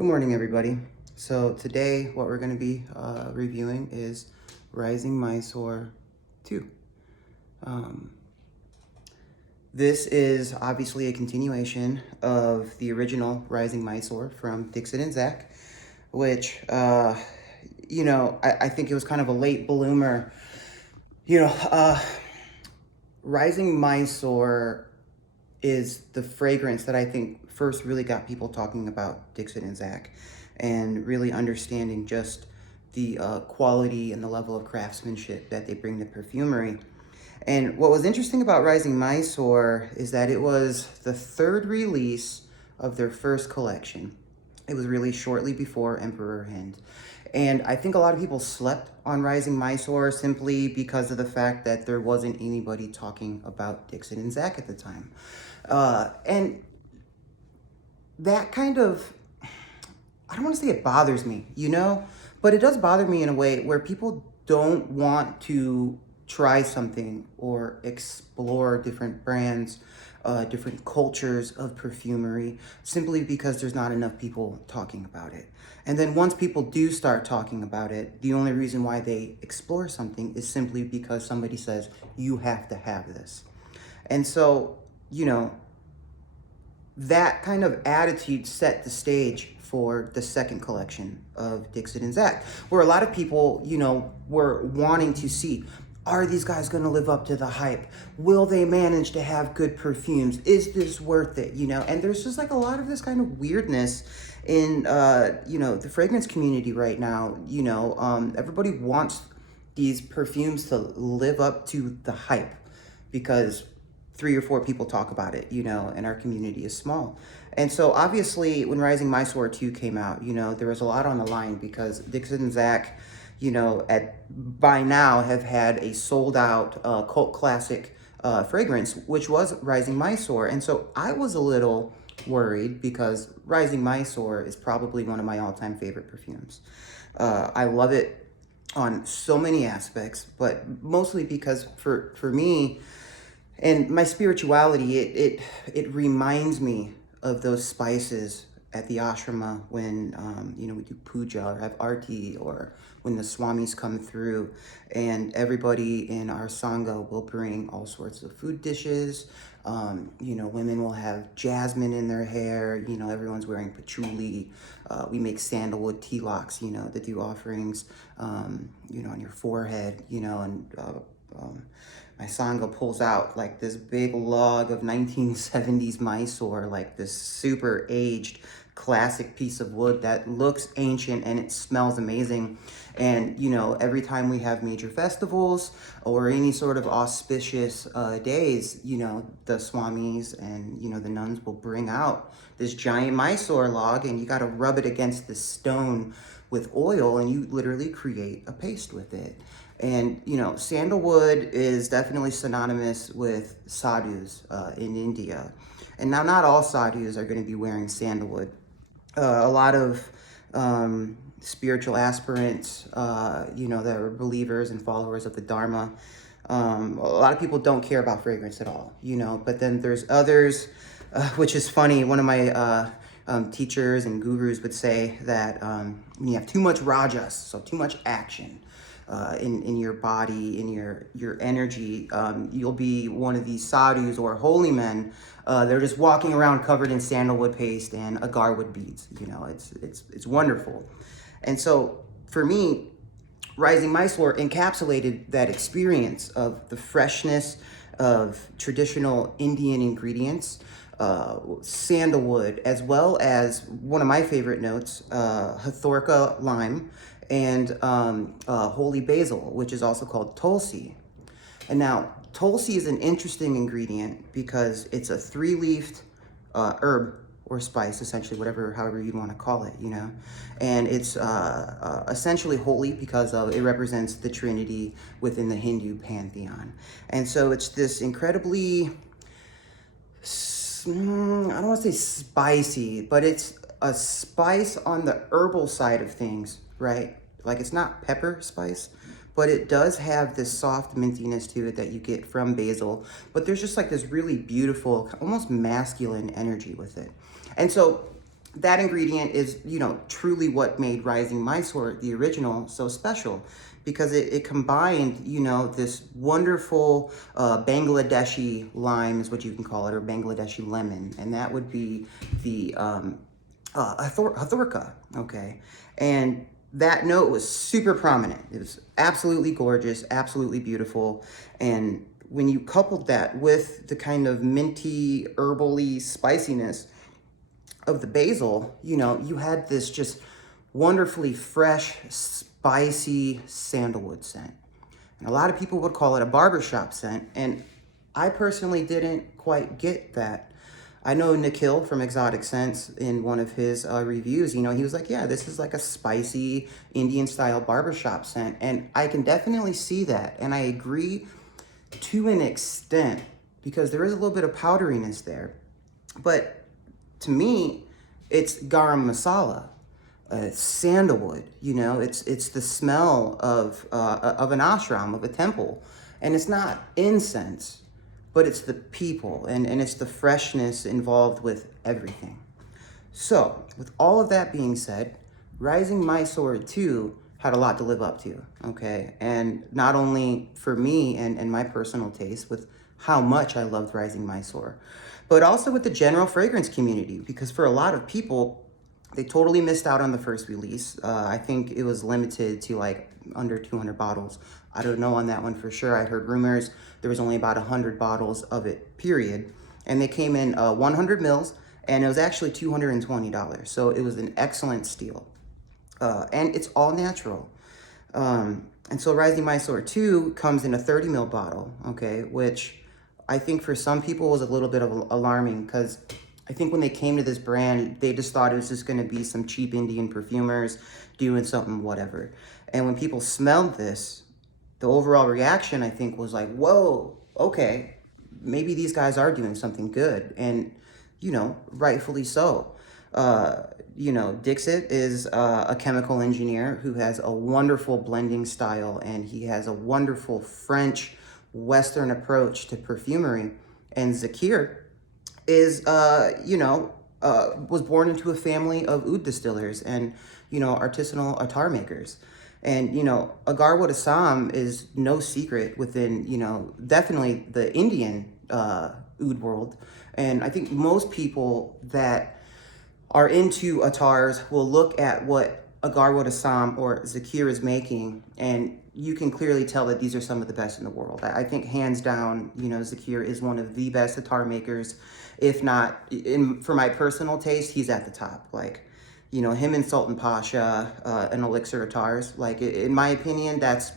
Good morning, everybody. So today, what we're going to be reviewing is Rising Mysore 2. Um, this is obviously a continuation of the original Rising Mysore from Dixit and Zak, which, I think it was kind of a late bloomer. Rising Mysore is the fragrance that I think first really got people talking about Dixit and Zak and really understanding just the quality and the level of craftsmanship that they bring to perfumery. And what was interesting about Rising Mysore is that it was the third release of their first collection. It was released shortly before Emperor Hind. And I think a lot of people slept on Rising Mysore simply because of the fact that there wasn't anybody talking about Dixit and Zak at the time. And that kind of, I don't want to say it bothers me, but it does bother me in a way where people don't want to try something or explore different brands, different cultures of perfumery, simply because there's not enough people talking about it. And then once people do start talking about it, the only reason why they explore something is simply because somebody says, you have to have this. And so, that kind of attitude set the stage for the second collection of Dixit and Zak, where a lot of people, were wanting to see, are these guys going to live up to the hype? Will they manage to have good perfumes? Is this worth it? And there's just like a lot of this kind of weirdness in, the fragrance community right now. Everybody wants these perfumes to live up to the hype because 3 or 4 people talk about it, and our community is small. And so obviously when Rising Mysore 2 came out, there was a lot on the line because Dixit and Zak, by now have had a sold out cult classic fragrance, which was Rising Mysore. And so I was a little worried because Rising Mysore is probably one of my all-time favorite perfumes. I love it on so many aspects, but mostly because for me, and my spirituality, it reminds me of those spices at the ashrama when, we do puja or have arti, or when the swamis come through, and everybody in our sangha will bring all sorts of food dishes. Women will have jasmine in their hair. Everyone's wearing patchouli. We make sandalwood tilaaks, that do offerings, on your forehead, and my sangha pulls out like this big log of 1970s Mysore, like this super aged classic piece of wood that looks ancient and it smells amazing. And, every time we have major festivals or any sort of auspicious days, the swamis and, the nuns will bring out this giant Mysore log, and you got to rub it against the stone with oil, and you literally create a paste with it. And, sandalwood is definitely synonymous with sadhus in India. And now not all sadhus are going to be wearing sandalwood. A lot of spiritual aspirants, that are believers and followers of the Dharma. A lot of people don't care about fragrance at all, but then there's others, which is funny. One of my teachers and gurus would say that when you have too much rajas, so too much action, in your body, in your energy, you'll be one of these sadhus or holy men. They're just walking around covered in sandalwood paste and agarwood beads. It's wonderful. And so for me, Rising Mysore encapsulated that experience of the freshness of traditional Indian ingredients, sandalwood, as well as one of my favorite notes, Hathorka lime, and holy basil, which is also called tulsi. And now, tulsi is an interesting ingredient because it's a 3-leafed herb or spice, essentially, however you want to call it, And it's essentially holy because it represents the Trinity within the Hindu pantheon. And so it's this incredibly, I don't want to say spicy, but it's a spice on the herbal side of things, right? Like, it's not pepper spice, but it does have this soft mintiness to it that you get from basil. But there's just like this really beautiful, almost masculine energy with it. And so that ingredient is, truly what made Rising Mysore, the original, so special, because it combined, this wonderful Bangladeshi lime is what you can call it, or Bangladeshi lemon, and that would be the Hathurka, okay? And that note was super prominent. It was absolutely gorgeous, absolutely beautiful, and when you coupled that with the kind of minty, herbally spiciness of the basil, you had this just wonderfully fresh, spicy sandalwood scent. And a lot of people would call it a barbershop scent, and I personally didn't quite get that. I know Nikhil from Exotic Scents, in one of his reviews, he was like, yeah, this is like a spicy Indian style barbershop scent. And I can definitely see that. And I agree to an extent, because there is a little bit of powderiness there. But to me, it's garam masala, sandalwood. It's the smell of an ashram, of a temple, and it's not incense, but it's the people, and it's the freshness involved with everything. So, with all of that being said, Rising Mysore 2 had a lot to live up to, okay? And not only for me and my personal taste with how much I loved Rising Mysore, but also with the general fragrance community, because for a lot of people, they totally missed out on the first release. I think it was limited to like under 200 bottles. I don't know on that one for sure. I heard rumors there was only about 100 bottles of it, period. And they came in 100 mils, and it was actually $220. So it was an excellent steal. And it's all natural. And so Rising Mysore 2 comes in a 30 mil bottle, okay, which I think for some people was a little bit of alarming, because I think when they came to this brand, they just thought it was just going to be some cheap Indian perfumers doing something, whatever. And when people smelled this, the overall reaction, I think, was like, whoa, okay, maybe these guys are doing something good. And, rightfully so. Dixit is a chemical engineer who has a wonderful blending style, and he has a wonderful French Western approach to perfumery. And Zakir is, was born into a family of oud distillers and, artisanal attar makers. And, Agarwal Assam is no secret within, definitely the Indian oud world. And I think most people that are into attars will look at what Agarwal Assam or Zakir is making, and you can clearly tell that these are some of the best in the world. I think hands down, Zakir is one of the best attar makers, if not, for my personal taste, he's at the top. Like, him and Sultan Pasha and Elixir Attars, like, in my opinion, that's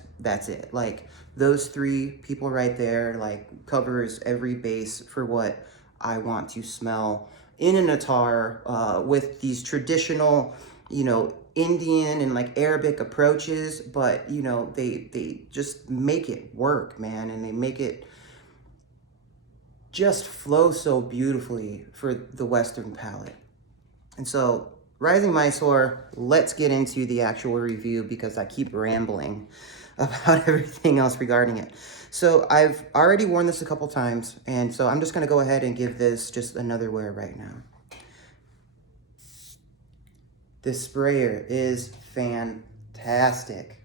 it. Like, those three people right there, like, covers every base for what I want to smell in an attar with these traditional, Indian and like Arabic approaches, but they just make it work, man, and they make it just flow so beautifully for the Western palate. And so, Rising Mysore, let's get into the actual review, because I keep rambling about everything else regarding it. So I've already worn this a couple times, and so I'm just going to go ahead and give this just another wear right now. This sprayer is fantastic.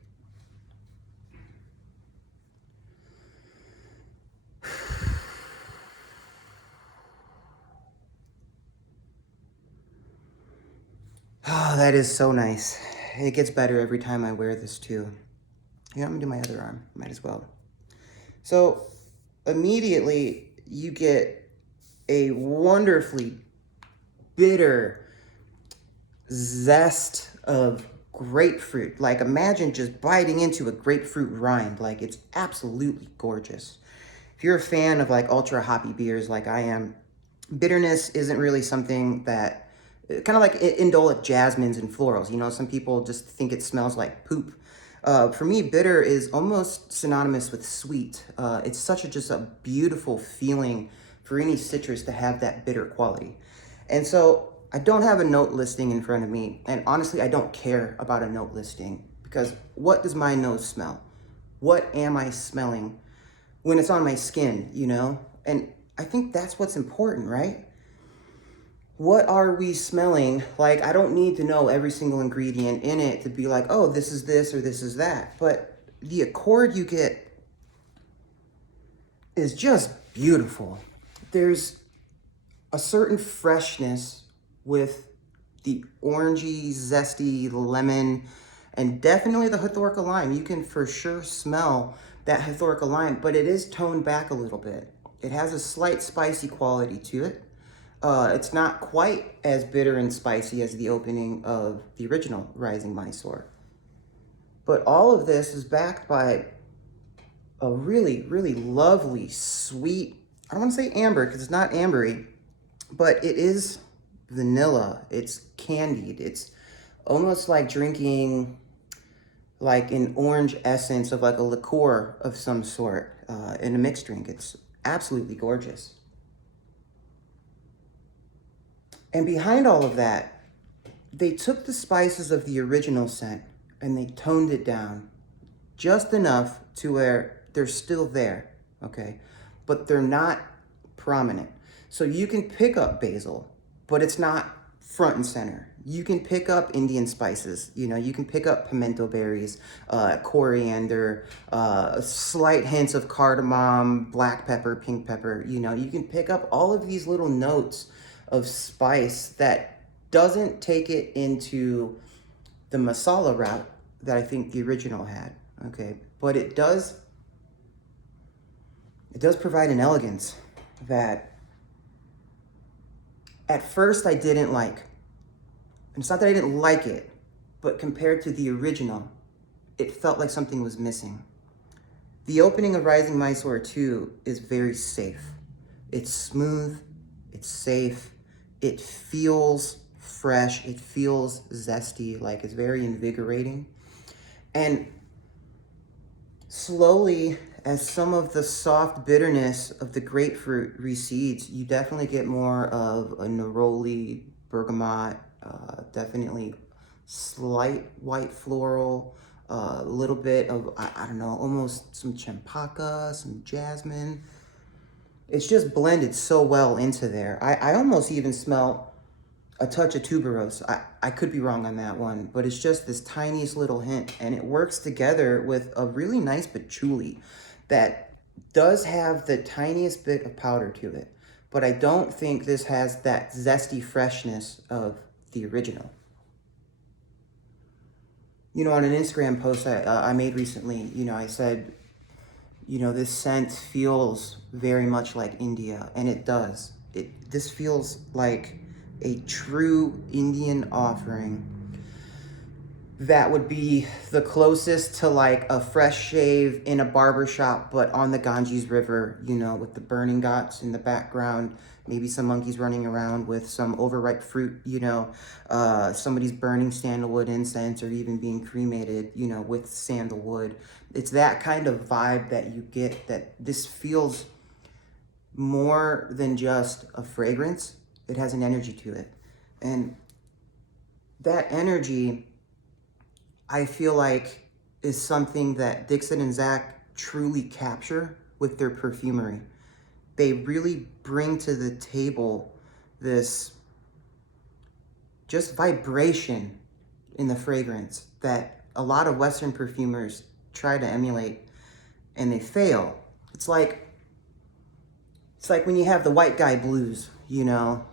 Oh, that is so nice. It gets better every time I wear this too. I'm gonna do my other arm, might as well. So immediately you get a wonderfully bitter zest of grapefruit. Like, imagine just biting into a grapefruit rind. Like, it's absolutely gorgeous. If you're a fan of like ultra hoppy beers like I am, bitterness isn't really something that, kind of like indolic jasmines and florals. Some people just think it smells like poop. For me, bitter is almost synonymous with sweet. It's just a beautiful feeling for any citrus to have that bitter quality. And so I don't have a note listing in front of me. And honestly, I don't care about a note listing, because what does my nose smell? What am I smelling when it's on my skin, And I think that's what's important, right? what are we smelling? Like, I don't need to know every single ingredient in it to be like, oh, this is this or this is that. But the accord you get is just beautiful. There's a certain freshness with the orangey, zesty lemon, and definitely the Hithorka lime. You can for sure smell that Hithorka lime, but it is toned back a little bit. It has a slight spicy quality to it. It's not quite as bitter and spicy as the opening of the original Rising Mysore. But all of this is backed by a really, really lovely, sweet, I don't want to say amber because it's not ambery, but it is vanilla. It's candied. It's almost like drinking like an orange essence of like a liqueur of some sort in a mixed drink. It's absolutely gorgeous. And behind all of that, they took the spices of the original scent and they toned it down just enough to where they're still there, okay? But they're not prominent. So you can pick up basil, but it's not front and center. You can pick up Indian spices, you know, you can pick up pimento berries, coriander, slight hints of cardamom, black pepper, pink pepper, you know, you can pick up all of these little notes of spice that doesn't take it into the masala route that I think the original had, okay? But it does provide an elegance that at first I didn't like. And it's not that I didn't like it, but compared to the original, it felt like something was missing. The opening of Rising Mysore 2 is very safe. It's smooth, it's safe, it feels fresh, it feels zesty, like it's very invigorating. And slowly, as some of the soft bitterness of the grapefruit recedes, you definitely get more of a neroli, bergamot, definitely slight white floral, a little bit of, I don't know, almost some champaka, some jasmine. It's just blended so well into there. I almost even smell a touch of tuberose. I could be wrong on that one, but it's just this tiniest little hint, and it works together with a really nice patchouli that does have the tiniest bit of powder to it, but I don't think this has that zesty freshness of the original. You know, on an Instagram post I made recently, you know, I said, you know, this scent feels very much like India, and it does. This feels like a true Indian offering that would be the closest to like a fresh shave in a barber shop, but on the Ganges River, you know, with the burning ghats in the background, maybe some monkeys running around with some overripe fruit, you know, somebody's burning sandalwood incense or even being cremated, you know, with sandalwood. It's that kind of vibe that you get, that this feels more than just a fragrance. It has an energy to it. And that energy, I feel like, is something that Dixit and Zak truly capture with their perfumery. They really bring to the table this just vibration in the fragrance that a lot of Western perfumers try to emulate and they fail. It's like when you have the white guy blues, you know,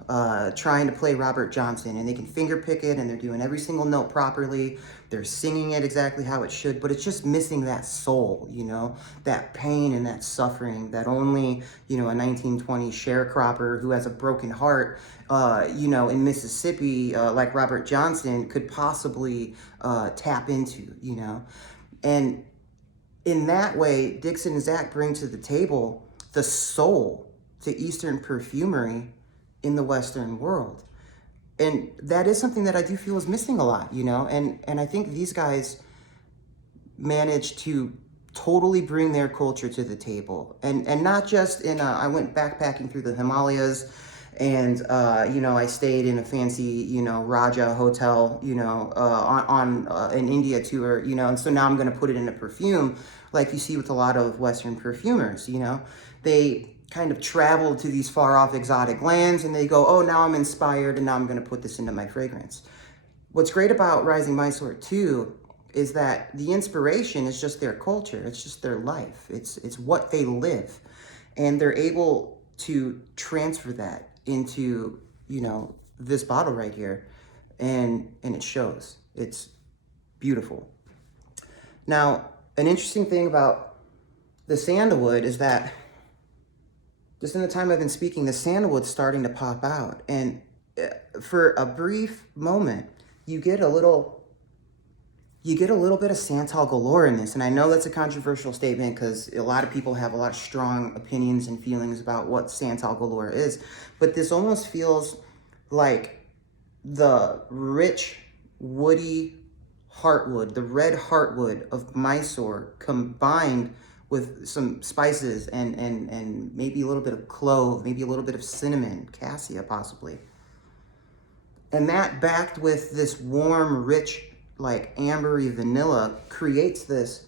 trying to play Robert Johnson, and they can finger pick it and they're doing every single note properly. They're singing it exactly how it should, but it's just missing that soul, you know, that pain and that suffering that only, you know, a 1920s sharecropper who has a broken heart, you know, in Mississippi, like Robert Johnson, could possibly tap into, you know. And in that way, Dixit and Zak bring to the table the soul to Eastern perfumery in the Western world. And that is something that I do feel is missing a lot, you know, and I think these guys managed to totally bring their culture to the table. And not just in, I went backpacking through the Himalayas, and, you know, I stayed in a fancy, you know, Raja hotel, you know, on an India tour, you know, and so now I'm going to put it in a perfume like you see with a lot of Western perfumers, you know. They kind of travel to these far off exotic lands and they go, oh, now I'm inspired and now I'm going to put this into my fragrance. What's great about Rising Mysore too is that the inspiration is just their culture. It's just their life. It's what they live. And they're able to transfer that into, you know, this bottle right here. And it shows. It's beautiful. Now, an interesting thing about the sandalwood is that just in the time I've been speaking, the sandalwood's starting to pop out. And for a brief moment, you get a little bit of Santal galore in this. And I know that's a controversial statement because a lot of people have a lot of strong opinions and feelings about what Santal galore is. But this almost feels like the rich, woody heartwood, the red heartwood of Mysore combined with some spices and maybe a little bit of clove, maybe a little bit of cinnamon, cassia possibly. And that backed with this warm, rich, like ambery vanilla creates this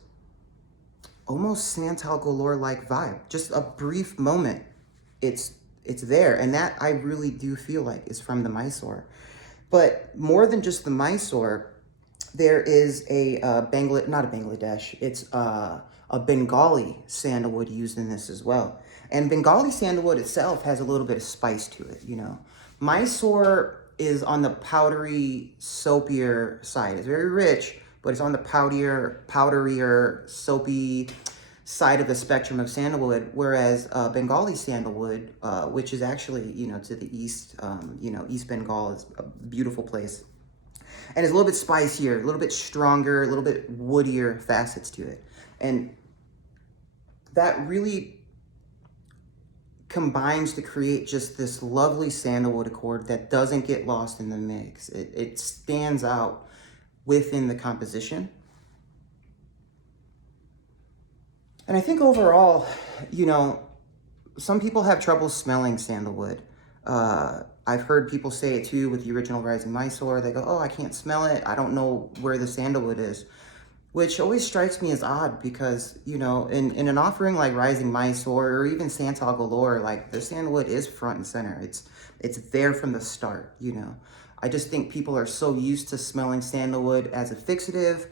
almost Santal galore-like vibe. Just a brief moment, it's there. And that I really do feel like is from the Mysore. But more than just the Mysore, there is not a Bangladesh, it's a Bengali sandalwood used in this as well. And Bengali sandalwood itself has a little bit of spice to it, you know. Mysore is on the powdery, soapier side. It's very rich, but it's on the powderier, soapy side of the spectrum of sandalwood, whereas Bengali sandalwood, which is actually, you know, to the east, East Bengal is a beautiful place. And it's a little bit spicier, a little bit stronger, a little bit woodier facets to it. And that really combines to create just this lovely sandalwood accord that doesn't get lost in the mix. It stands out within the composition. And I think overall, you know, some people have trouble smelling sandalwood. I've heard people say it too with the original Rising Mysore. They go, oh, I can't smell it. I don't know where the sandalwood is. Which always strikes me as odd because, you know, in an offering like Rising Mysore or even Santal galore, like the sandalwood is front and center. It's there from the start, you know. I just think people are so used to smelling sandalwood as a fixative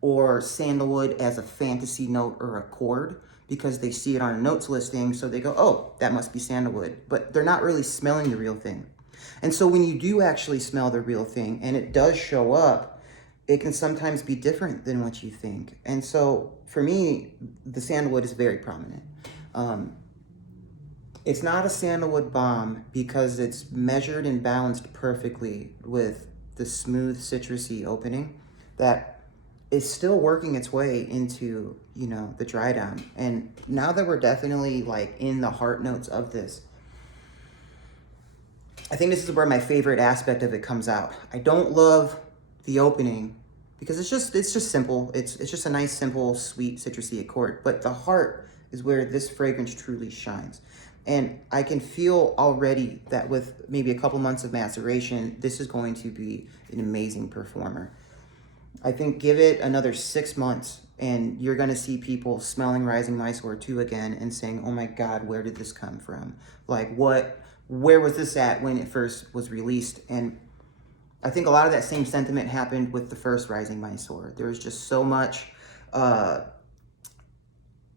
or sandalwood as a fantasy note or a chord because they see it on a notes listing. So they go, oh, that must be sandalwood. But they're not really smelling the real thing. And so when you do actually smell the real thing and it does show up, it can sometimes be different than what you think. And so for me, the sandalwood is very prominent. It's not a sandalwood bomb because it's measured and balanced perfectly with the smooth citrusy opening that is still working its way into, you know, the dry down. And now that we're definitely like in the heart notes of this, I think this is where my favorite aspect of it comes out. I don't love the opening because it's just simple. It's just a nice, simple, sweet, citrusy accord. But the heart is where this fragrance truly shines. And I can feel already that with maybe a couple months of maceration, this is going to be an amazing performer. I think give it another 6 months and you're going to see people smelling Rising Mysore 2 again and saying, oh my God, where did this come from? Like where was this at when it first was released? And I think a lot of that same sentiment happened with the first Rising Mysore. There was just so much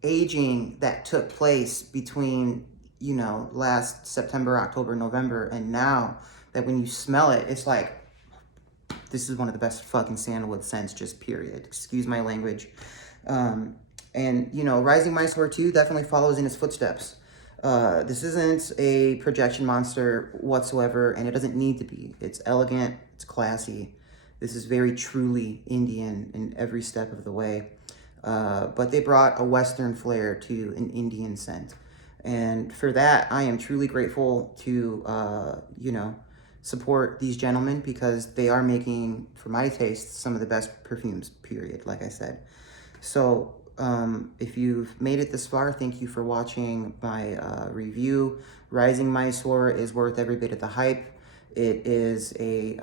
aging that took place between, you know, last September, October, November, and now that when you smell it, it's like, this is one of the best fucking sandalwood scents, just period. Excuse my language. And, you know, Rising Mysore 2 definitely follows in its footsteps. This isn't a projection monster whatsoever, and it doesn't need to be. It's elegant, it's classy. This is very truly Indian in every step of the way. But they brought a Western flair to an Indian scent. And for that, I am truly grateful to, you know, support these gentlemen because they are making, for my taste, some of the best perfumes, period, like I said. So if you've made it this far, thank you for watching my review. Rising Mysore is worth every bit of the hype. It is a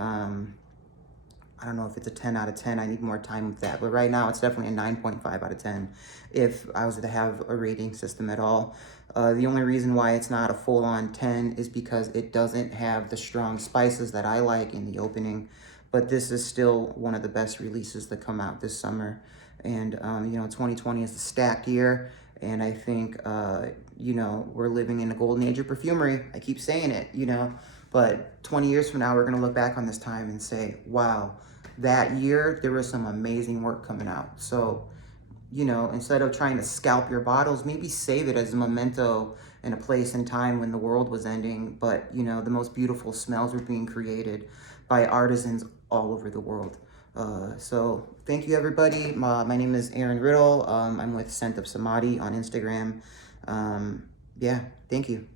I don't know if it's a 10 out of 10. I need more time with that. But right now, it's definitely a 9.5 out of 10 if I was to have a rating system at all. The only reason why it's not a full-on 10 is because it doesn't have the strong spices that I like in the opening. But this is still one of the best releases that come out this summer. And, 2020 is the stacked year. And I think, we're living in a golden age of perfumery. I keep saying it, but 20 years from now, we're going to look back on this time and say, wow, that year, there was some amazing work coming out. So, instead of trying to scalp your bottles, maybe save it as a memento in a place and time when the world was ending. But, the most beautiful smells were being created by artisans all over the world. So thank you, everybody. My name is Aaron Riddle. I'm with Scent of Samadhi on Instagram. Yeah, thank you.